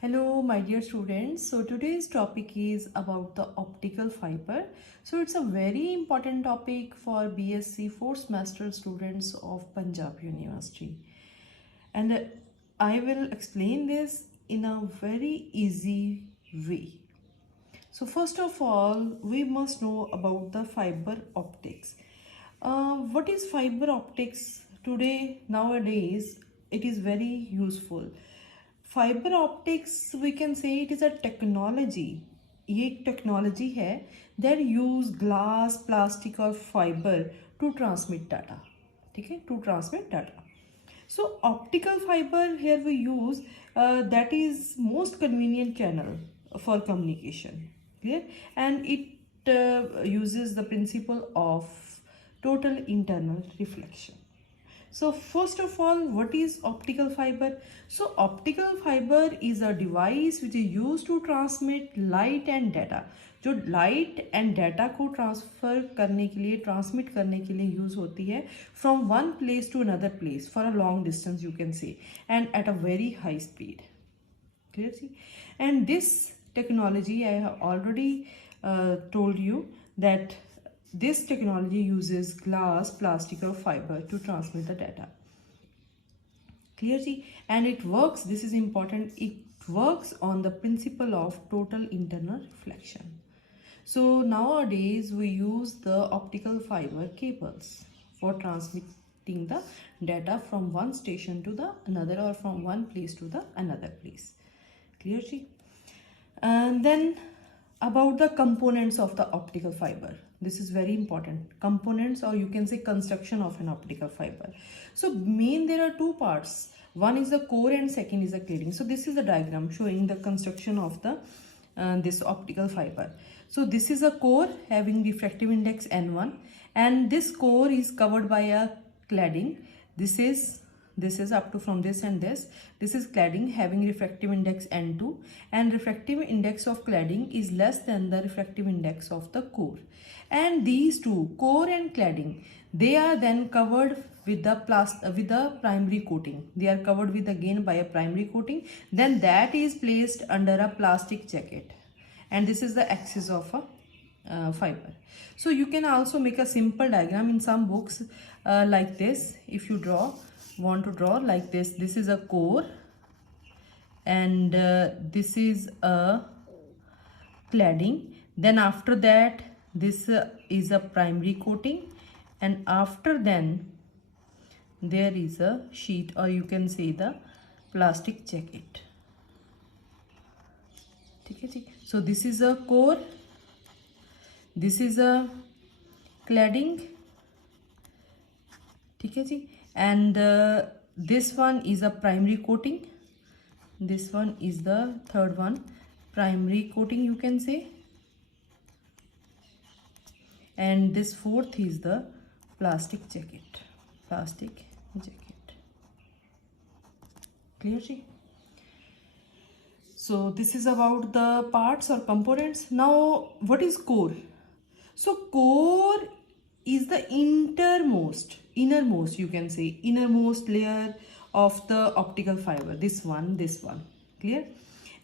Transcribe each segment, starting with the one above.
Hello my dear students. So today's topic is about the optical fiber. So it's a very important topic for BSc 4th semester students of Punjab University. And I will explain this in a very easy way. So first of all, we must know about the fiber optics. What is fiber optics? Today, nowadays, it is very useful. Fibre optics we can say it is a technology. ये एक technology है that use glass plastic और fibre to transmit data. ठीक है, to transmit data. So optical fibre here we use that is most convenient channel for communication. Clear? And it uses the principle of total internal reflection. So first of all, what is optical fiber? So optical fiber is a device which is used to transmit light and data. जो light and data को transfer करने के लिए, transmit करने के लिए use होती है from one place to another place for a long distance you can say, and at a very high speed. Clear? See? And this technology I have already told you that this technology uses glass, plastic or fiber to transmit the data. Clear? And it works, this is important, it works on the principle of total internal reflection. So nowadays we use the optical fiber cables for transmitting the data from one station to the another or from one place to the another place. Clear? And then about the components of the optical fiber. This is very important. Components, or you can say construction of an optical fiber. So there are two parts. One is the core and second is the cladding. So this is the diagram showing the construction of the this optical fiber. So this is a core having refractive index N1, and this core is covered by a cladding. This is up to from this and this. This is cladding having refractive index N2, and refractive index of cladding is less than the refractive index of the core. And these two, core and cladding, they are then covered with the primary coating. They are covered with again by a primary coating. Then that is placed under a plastic jacket, and this is the axis of a fiber. So you can also make a simple diagram in some books like this. If you want to draw like this, this is a core and this is a cladding. Then after that, this is a primary coating, and after then there is a sheet, or you can say the plastic jacket. So this is a core, this is a cladding, and this one is a primary coating, this one is the third one, primary coating you can say, and this fourth is the plastic jacket. Clear? So this is about the parts or components. Now what is core? So core is the innermost you can say, innermost layer of the optical fiber. This one. Clear?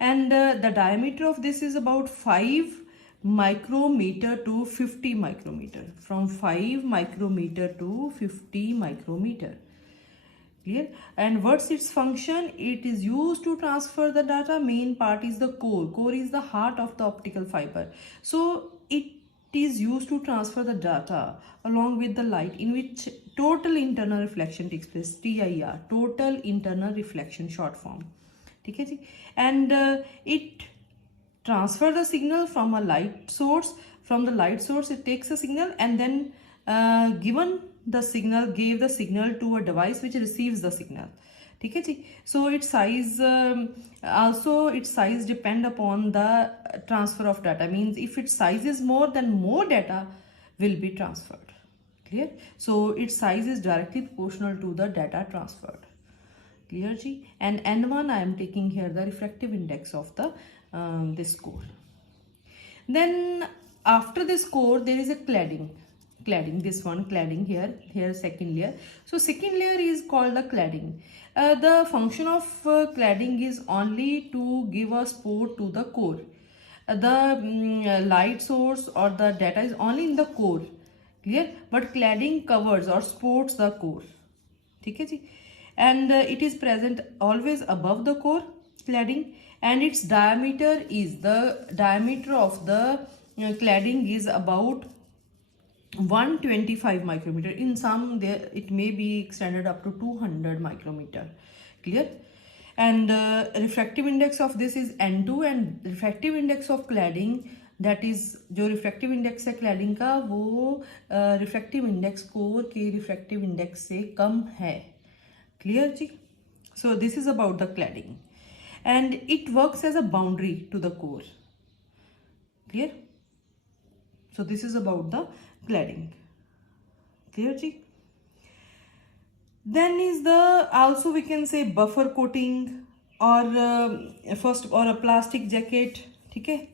And the diameter of this is about 5 micrometer to 50 micrometer, from 5 micrometer to 50 micrometer. Clear? And what's its function? It is used to transfer the data. Main part is the core is the heart of the optical fiber. So it is used to transfer the data along with the light, in which total internal reflection takes place. TIR, total internal reflection, short form. And it transfer the signal from a light source. From the light source it takes a signal, and then gave the signal to a device which receives the signal. So its size depend upon the transfer of data. Means if its size is more, then more data will be transferred. Clear? So its size is directly proportional to the data transferred. Clear? And N1 I am taking here the refractive index of the this core. Then after this core there is a cladding. cladding, this one cladding here second layer. So second layer is called the cladding. The function of cladding is only to give a support to the core. The light source or the data is only in the core, clear, but cladding covers or supports the core. ठीक है जी. And it is present always above the core cladding, and its diameter is the diameter of the cladding is about 125 micrometer. In some there it may be extended up to 200 micrometer, clear. And refractive index of this is N2, and refractive index of cladding, that is जो refractive index है cladding का वो refractive index core के refractive index से कम है, clear ji. So this is about the cladding, and it works as a boundary to the core, clear. So this is about the cladding, clear ji. Then is the also we can say buffer coating or first or a plastic jacket, ठीक है.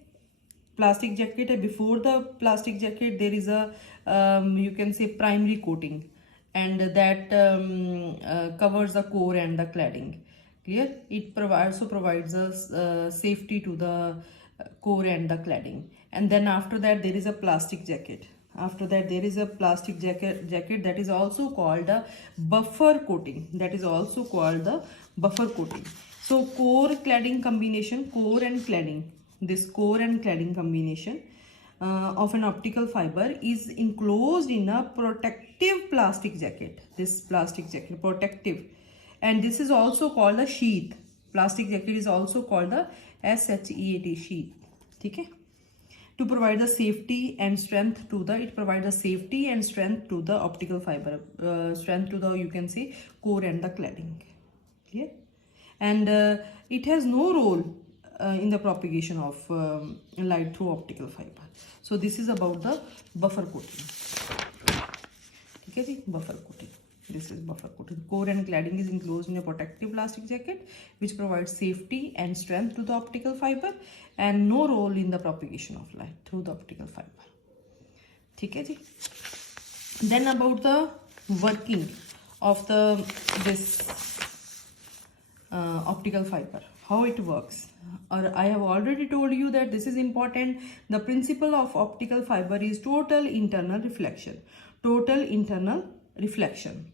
Plastic jacket, before the plastic jacket there is a you can say primary coating, and that covers the core and the cladding, clear. It also provides us safety to the core and the cladding. And then after that there is a plastic jacket. After that there is a plastic jacket that is also called a buffer coating, that is also called the buffer coating. So core cladding combination, core and cladding, this core and cladding combination of an optical fiber is enclosed in a protective plastic jacket. This plastic jacket protective, and this is also called a sheath. Plastic jacket is also called the SHEAT, sheath, ठीक है. To provide the safety and strength to the, it provides the safety and strength to the optical fiber, strength to the, you can say, core and the cladding, clear. And it has no role in the propagation of light through optical fiber. So this is about the buffer coating, ठीक है जी. Buffer coating, this is buffer coating. Core and cladding is enclosed in a protective plastic jacket which provides safety and strength to the optical fiber, and no role in the propagation of light through the optical fiber, ठीक है जी. Then about the working of the this optical fiber, how it works. Or I have already told you that this is important. The principle of optical fiber is total internal reflection. Total internal reflection,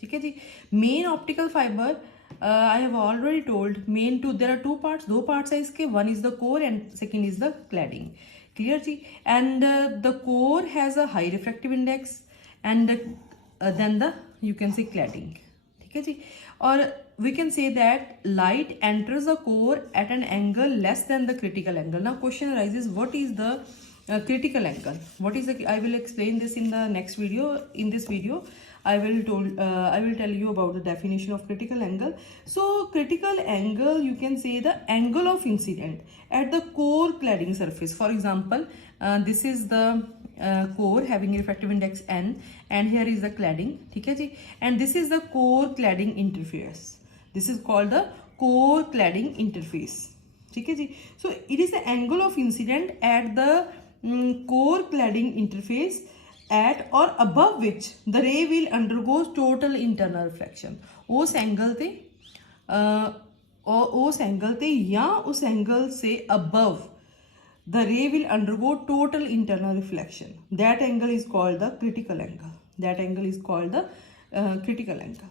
ठीक है जी. Main optical fiber I have already told, main two, there are two parts, दो parts है इसके. One is the core and second is the cladding, clear ji. And the core has a high refractive index, and then the, you can say, cladding, ठीक है जी. Or we can say that light enters the core at an angle less than the critical angle. Now question arises, what is the critical angle? What is the, I will explain this in the next video. In this video I will tell you about the definition of critical angle. So critical angle, you can say the angle of incident at the core cladding surface. For example, this is the core having refractive index n, and here is the cladding, ठीक है जी. And this is the core cladding interface. This is called the core cladding interface, ठीक है जी. So it is the angle of incident at the core cladding interface at or above which the ray will undergo total internal reflection. उस angle ते या उस angle से above the ray will undergo total internal reflection. That angle is called the critical angle. That angle is called the critical angle.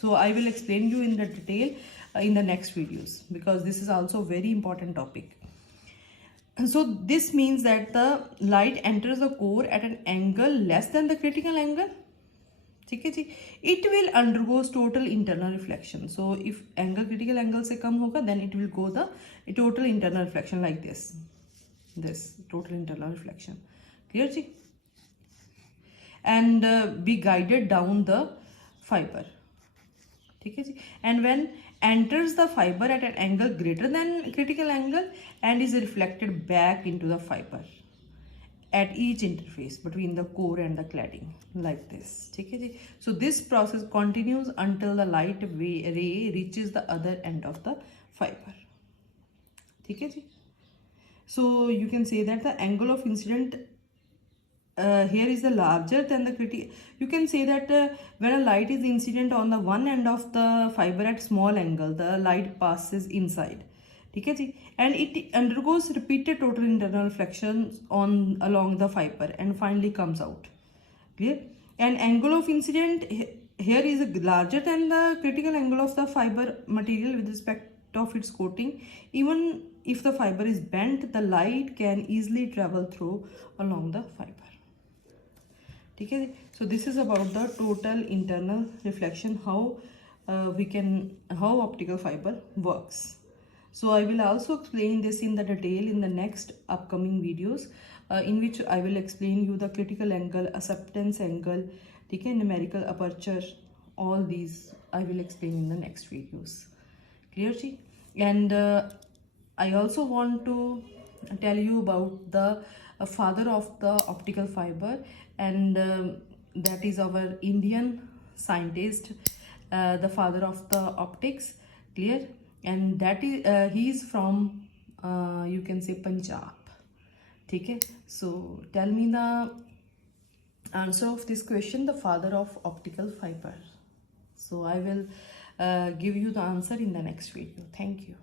So I will explain you in the detail in the next videos, because this is also a very important topic. So this means that the light enters the core at an angle less than the critical angle, ठीक है जी. It will undergo total internal reflection. So if angle critical angle से कम होगा, then it will go the total internal reflection like this. This total internal reflection, clear ji. And be guided down the fiber, ठीक है जी. And when enters the fiber at an angle greater than critical angle and is reflected back into the fiber at each interface between the core and the cladding, like this, ठीक है जी. So this process continues until the light ray reaches the other end of the fiber, ठीक है जी. So you can say that the angle of incident here is the larger than the you can say that when a light is incident on the one end of the fiber at small angle, the light passes inside. ठीक है जी, and it undergoes repeated total internal reflections on along the fiber and finally comes out. Clear? And angle of incident here is larger than the critical angle of the fiber material with respect of its coating. Even if the fiber is bent, the light can easily travel through along the fiber. ठीक है, so this is about the total internal reflection, how optical fiber works. So I will also explain this in the detail in the next upcoming videos, in which I will explain you the critical angle, acceptance angle, ठीक है, numerical aperture, all these I will explain in the next videos. Clear ji? And I also want to tell you about the father of the optical fiber, and that is our Indian scientist, the father of the optics. Clear? And that is he is from you can say Punjab. ठीक है, so tell me the answer of this question, the father of optical fiber. So I will give you the answer in the next video. Thank you.